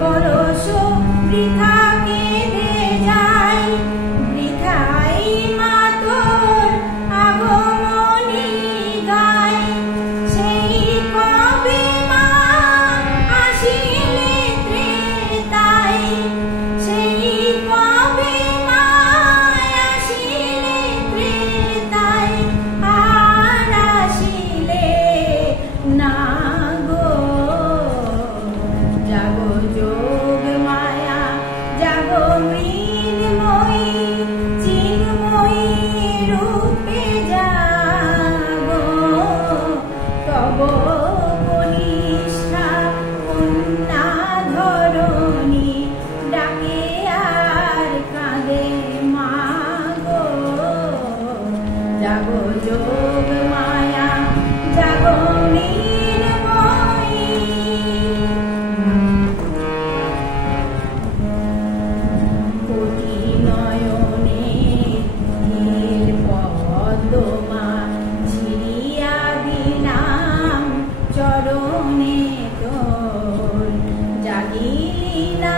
বরষ বৃথা কেঁদে যায়, বৃথাই মা তোর আগমনী গায়। সেই কবে মা আসিলে ত্রেতায়, সেই কবে মা আসিলে ত্রেতায়, আর আসিলে না গো। জাগো যোগ মায়া, জাগো মৃন্ময়ী, চিন্ময়ী রূপে জাগো। তব কনিষ্ঠা কন্যা ধরণী, ডাকে আর কাঁদে মা গো। জাগো যোগ মায়া, জাগো মৃন্ময়ী। কোটি নয়নে নীল পদ্মা, ছিড়িয়া দিলাম চরণে তোর। জাগিলি না